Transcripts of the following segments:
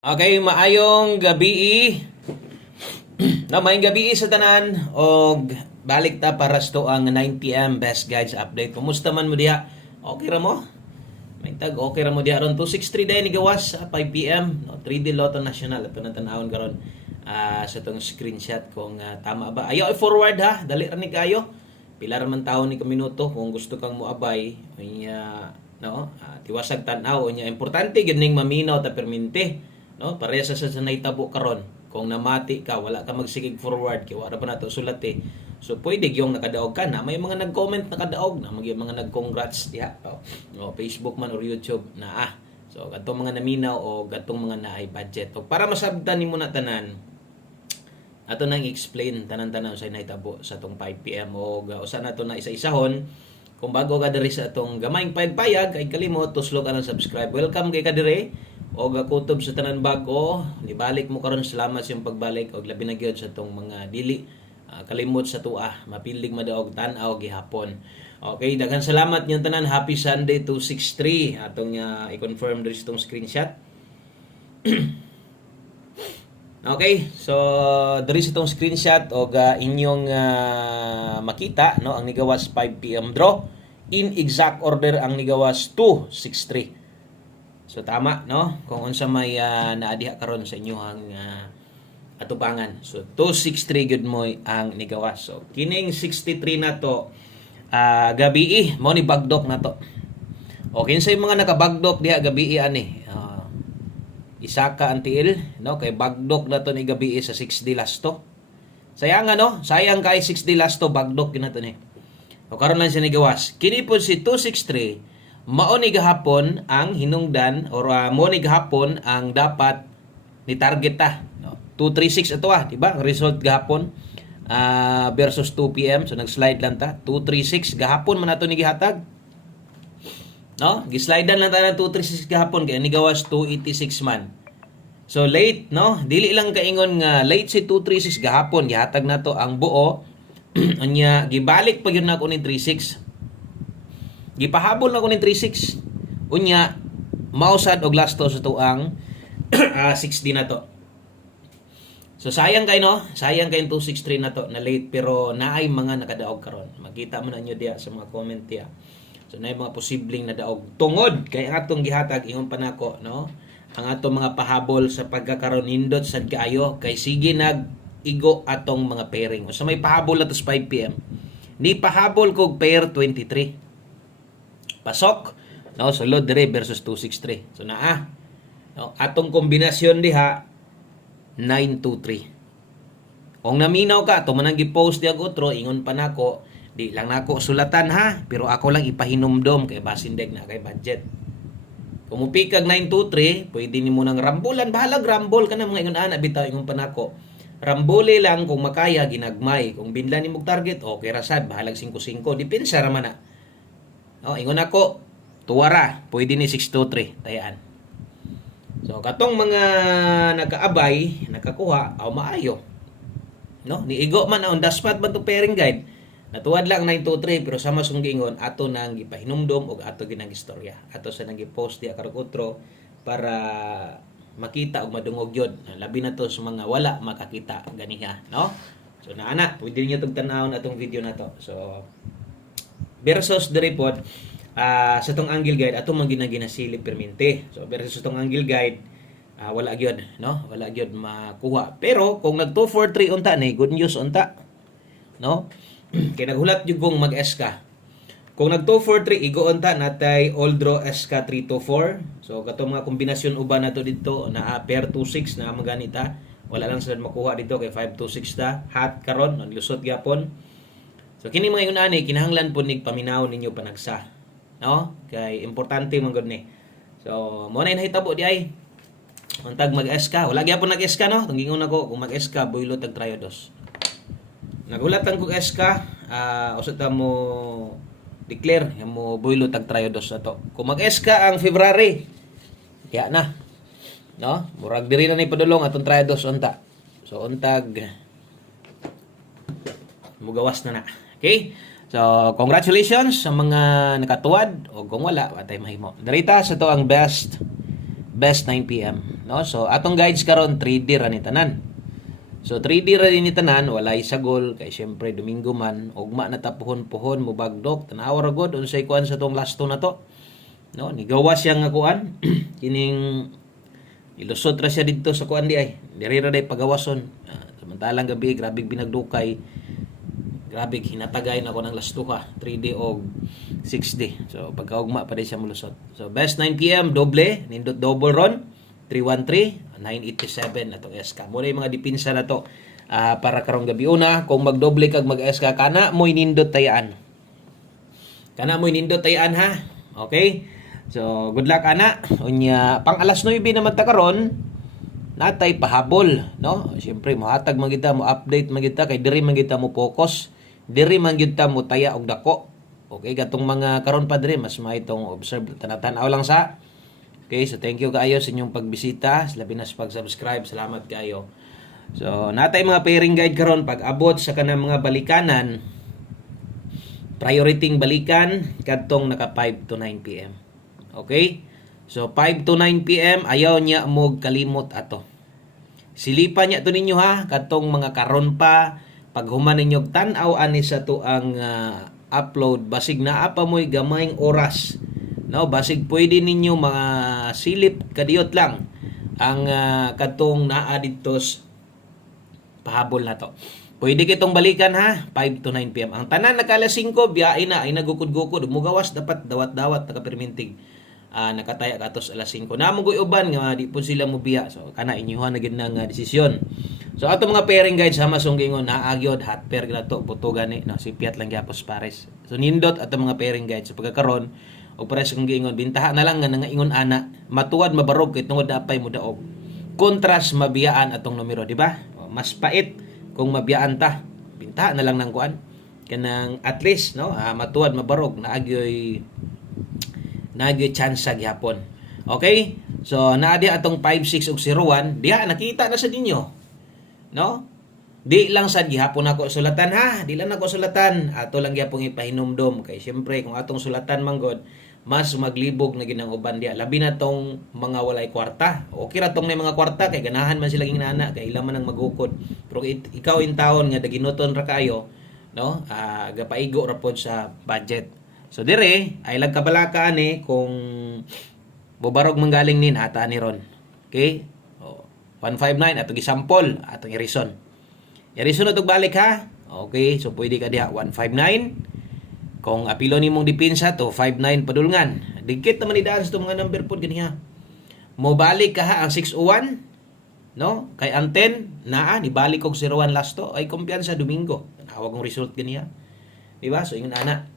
Okay, maayong gabi. No, maayong gabi sa tanan og balik ta para sa to ang 9 PM Best Guides update. Kumusta man mo diha? Okay ra mo? May tag okay ra mo diha ron 263 day ni gawas sa 5 PM, no 3D Lotto National ato na tan-awon karon. Sa tong screenshot kung tama ba. Ayo i-forward ha, dali ra ni kayo. Pila ra man tawo ni ka minuto kung gusto kang moabay, unya no, tiwasag tan-aw unya importante gid ning maminaw ta permente. No, parehas sa nahitabo karon. Kung namati ka, wala ka magsigig forward kay wala pa nato sulat eh. So pwede yung nakadaog ka na may mga nag-comment nakadaog na mga nag-congrats diha. O Facebook man or YouTube na So katong mga naminaw o katong mga naay budget. O para masabtan nimo na tanan, ato nang explain tanan-tanan sa nahitabo sa tong 5 PM o usa nato na isa-isahon. Kung bago ka diri sa atong gamayng payag-payag, kay kalimot tuslo ka lang subscribe. Welcome kay ka diri. O gakutob sa tanan bago, nibalik mo karon, salamat sa iyong pagbalik og labi na gyud sa tong mga dili kalimot sa tua, mapilig madaog tan-aw gihapon. Okay, daghan salamat niyong tanan. Happy Sunday 263 atong i-confirm diri sa tong screenshot. Okay, so diri sa tong screenshot og inyong makita no ang nigawas 5 PM draw in exact order ang nigawas 263. So tama no kung unsa may naadiha karon sa inyohang atubangan. So 263 gyud mo ang nigawas. So kining 63 nato gabi mo ni bagdok nato. Okay sa mga nakabagdok diha gabi ani. Isa ka antiil no kay bagdok nato ni gabi sa 6D lasto. Sayang sayang kay 6D lasto bagdok ginato ni. O karon lang siya nigawas. Kini po si 263 mao ni gahapon ang hinungdan or mao ni gahapon ang dapat ni target ta no 236 ato di ba result gahapon versus 2 PM, so nag-slide lang ta 236 gahapon man ato ni gihatag no gi-slidean lang ta ng 236 gahapon kay ni gawas 286 man, so late no dili lang kaingon nga late si 236 gahapon gihatag nato ang buo unya gibalik pa gyud nako ni 36. Gipahabol na ko ni 36. Unya, mausad og lasto sa tuang 6D na to. So sayang kay no? Sayang kay 263 na to na late pero naay mga nakadaog karon. Makita mo na nyo diya sa mga comment diya. So naay mga posibleng nadaog tungod kay atong gihatag ingon pa nako no? Ang atong mga pahabol sa pagkakaroon nindot sad kaayo kay sige nag-igo atong mga pairing. O sa may pahabol atos 5 PM. Ni pahabol kog pair 23. Pasok no sulod dire versus 263. So no atong kombinasyon diha 923. Kung naminaw ka to manang gi-post diag otro ingon pa nako di lang nako sulatan ha pero ako lang ipahinumdom kay basindeg na kay budget. Kung mupikag 923 pwede nimo nang rambulan bahalag rambol ka na mga ingon ana bitaw ingon pa nako. Rambole lang kung makaya ginagmay kung binlan nimo target okay ra sad bahalag 5-5 depensa ra man na. No, ingon ako, tuwara, pwede ni 623, tayaan. So, katong mga nakaabay, nakakuha, maayo. No, niigo man on the spot man to pairing guide. Natuwad lang 923 pero sama sung giingon ato nang gipahinumdom og ato ginang istorya. Ato sa nang gi-post diha karog utro para makita og madungog yun. Labi na to sa mga wala makakita ganiha, no? So, naana, pwede niyo tong tan-awon atong video na to. So, versus the report sa tong angle guide ato man ginasilip permente. So versus tong angle guide wala gyud no, wala gyud makuha. Pero kung nag 243 unta ni good news unta no. Kay naghulat jud kung mag-S ka. Kung nag 243 igo unta natay all draw SK 324. So katong mga kombinasyon uban nato dito na pair 26 na maganita. Wala lang sila makuha dito kay 526 ta hot karon lusot gyapon. So kini mga yunani kinahanglan po nig paminaw ninyo panagsa. No? Kay importante man gud ni. So mo na nahitabo di ay. Untag mag-SK, wala gyapon nag-SK no. Tungingon ako kung mag-SK buylot tag tryodos. Nagulat ang kog SK, usa ta mo declare mo buylot tag tryodos ato. Kung mag-SK ang February, ya na. No? Murag diri na ni padulong atong tryodos unta. So untag mugawas na. Okay? So, congratulations sa mga nakatuwad o kung wala, watay mahimo. Narita sa to ang best 9 PM, no? So atong guides karon 3D ra ni tanan. So 3D ra ni tanan, walay sagol kay syempre Domingo man, ugma na ta puhon-puhon mo bagdok, tanawa ra gud unsay kuan sa tong last 2 na to. No, nigawas siya nga kuan kining ilusot ra siya didto sa kuan di ay. Diri ra day pagawason. Samantalang gabi grabe binagdukay. Grabe hinatagay na ko ng last 2 3D o 6D. So pagkaugma pa din siya mulusot. So best 9 PM doble, nindot double ron 313 987 atong SK. Mo na yung mga dipinsa na to para karong gabi. Una, kung magdoble kag mag-SK kana mo nindot tayaan. Kana mo nindot tayaan ha. Okay? So good luck ana. Unya pang alas 9 naman ta karon natay pahabol, no? Siyempre mohatag man kita, mo update man kita kay diri man kita mo focus. Diri man gyud ta mo taya og dako. Okay, katong mga karon pa diri mas maitong observe tanatan-aw lang sa. Okay, so thank you kaayo sa inyong pagbisita, labi na sa pag-subscribe. Salamat kaayo. So natay mga pairing guide karon pag abot sa kanang mga balikanan. Priority balikan kadtong naka 5 to 9 PM. Okay? So 5 to 9 PM ayaw niya mo kalimot ato. Silipan niya to ninyo ha kadtong mga karon pa pag human ninyo tan-aw ani sa to ang upload basig na apa mo'y gamayng oras. No, basig pwede ninyo mga silip kadiyot lang ang kadtong naa didto pahabol na to. Pwede kitong balikan ha, 5 to 9 PM. Ang tanan nakala 5, biyain na, ay nagukod-gukod. Mugawas dapat dawat-dawat nakapermintig. Nakataya katos alas 5. Namo goy uban nga di po sila mobiya. So kana inyuhan na gid nang desisyon. So ato mga pairing guides sama sunggingon naagyod hot pair gila to puto gani no si Piat lang gyapos pares. So nindot ato mga pairing guides sa pagkakaron og pares kung giingon bintaha na lang nga nangaingon ana matuwad mabarog kay tungod na apay mo daog. Kontras mabiyaan atong numero, di ba? Mas pait kung mabiyaan ta. Bintaha na lang nang kuan kanang at least no matuwad mabarog naagyoy chance sa gyapon. Okay? So naadi atong 5 6 ug 01 diha nakita na sa ninyo. No? Di lang sad gihapon ako sulatan ha. Di lang ako sulatan. Ato lang gyapon ipahinumdom kay syempre kung atong sulatan manggod mas maglibog na ginang uban diha. Labi na tong mga walay kwarta. Okay ra tong may mga kwarta kay ganahan man sila ginana kay ila man ang magukod. Pero ikaw in taon nga daginuton ra kayo, no? Gapaigo ra pod sa budget. So dire ay lagkabalaka ani kung bubarog manggaling nin ata ni ron. Okay? 159 atong gisampol atong i-reason. I-reason atong balik ha. Okay, so pwede ka diha 159. Kung apilo nimong dipinsa to 59 padulngan. Dikit naman idaan sa mga number pod ganiha. Mo balik ka ha ang 601, no? Kay ang 10 naa ni balik og 01 last to ay kumpiyansa Domingo. Tawag ng result ganiha. Di ba? So ingon ana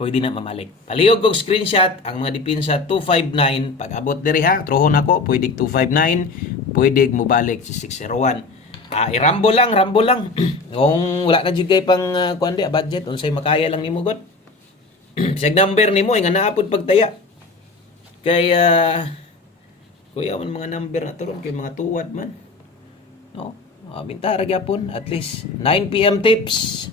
pwede na mamalik. Palihog kong screenshot ang mga dipinsa 259 pag abot diri ha. Trohon ako pwede 259, pwede mo balik si 601. Rambo lang. Kung wala na jud kay pang kuan di budget unsay makaya lang nimo god. Bisag number nimo nga naapod pagtaya. Kay kuya man mga number na turon kay mga tuwad man. No? Bintara gyapon at least 9 PM tips.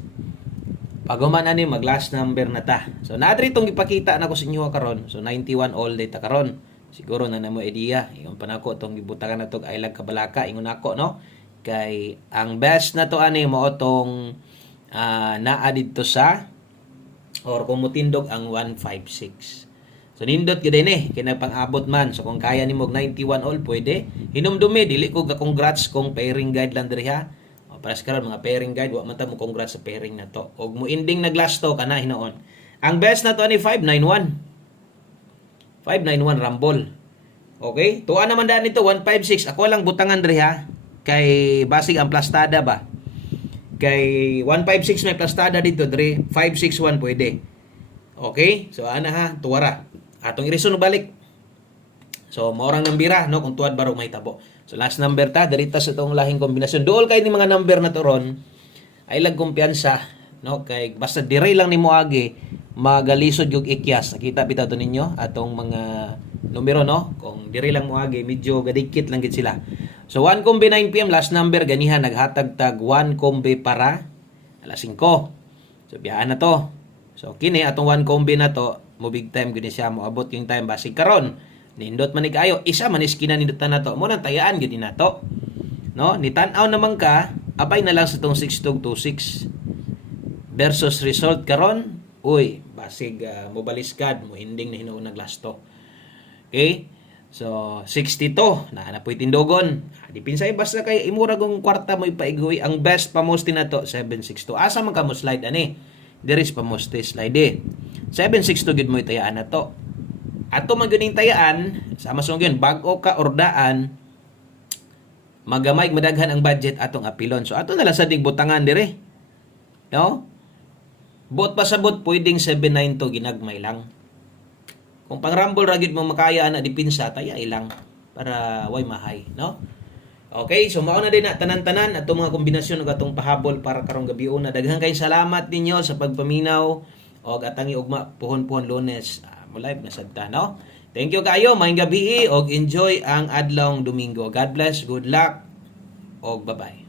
Paguman ani mag last number na ta. So naadri tong ipakita nako sa inyo karon. So 91 all day ta karon. Siguro na namo idea. Ingon pa nako tong gibutagan nato ilag kabalaka ingon nako no. Kay ang best na to ani mo tong naa didto sa or kung mutindog ang 156. So nindot gid ni kay pang-abot man. So kung kaya nimo 91 all pwede. Hinumdumi dili ko ga congrats kung pairing guide lang diri ha. Paras karon mga pairing guide wa man ta mo congrats sa pairing na to. Og mo ending nag-last to kana hinoon. Ang best na to ani 591. 591 Rumble. Okay? Tuwa naman daan nito 156. Ako lang butangan diri ha. Kay basig ang plastada ba. Kay 156 may plastada dito diri 561 pwede. Okay? So ana ha, tuwara. Atong i-reason balik. So maorang nambira no kung tuwad barog may tabo. So last number ta dirita sa tong lahing kombinasyon. Duol kay ni mga number na to ron ay lag kumpiyansa no kay basta dire lang nimo agi magalisod yung ikyas. Nakita bitaw to ninyo atong mga numero no kung dire lang mo agi medyo gadikit lang gid sila. So 1 kombi 9 PM last number ganihan naghatag tag 1 kombi para alas 5. So biyaan na to. So kini atong 1 kombi na to mo big time gani siya mo abot yung time basig karon Nindot man ni kayo, isa man is kinanindot na to. Mo nang tayaan gyud nato. No, ni tan-aw naman ka, abay na lang sa tong 6226 versus result karon. Uy, basig mobaliskad mo ending na hinuon naglasto. Okay? So 62 na napoy tindogon. Dipinsay basta kay imura gong kwarta mo ipaigoy. Ang best pamosti na to 762. Asa man ka mo slide ani? There is pamosti slide. 762 gid mo itayaan na to. Ato man gyud tayaan, sama sa gyud bag-o ka ordaan, magamay madaghan ang budget atong apilon. So ato na lang sa digbutangan dire. No? Bot pa sabot pwedeng 792 ginagmay lang. Kung pang rumble ragid mo makaya na dipinsa taya ilang para way mahay, no? Okay, so mao na din na tanan-tanan atong mga kombinasyon ug atong pahabol para karong gabion na. Daghang kay salamat ninyo sa pagpaminaw og atangi ugma puhon-puhon Lunes. Mo live na sadta, no? Thank you kayo, maayong gabi og enjoy ang adlong Domingo. God bless, good luck og bye-bye.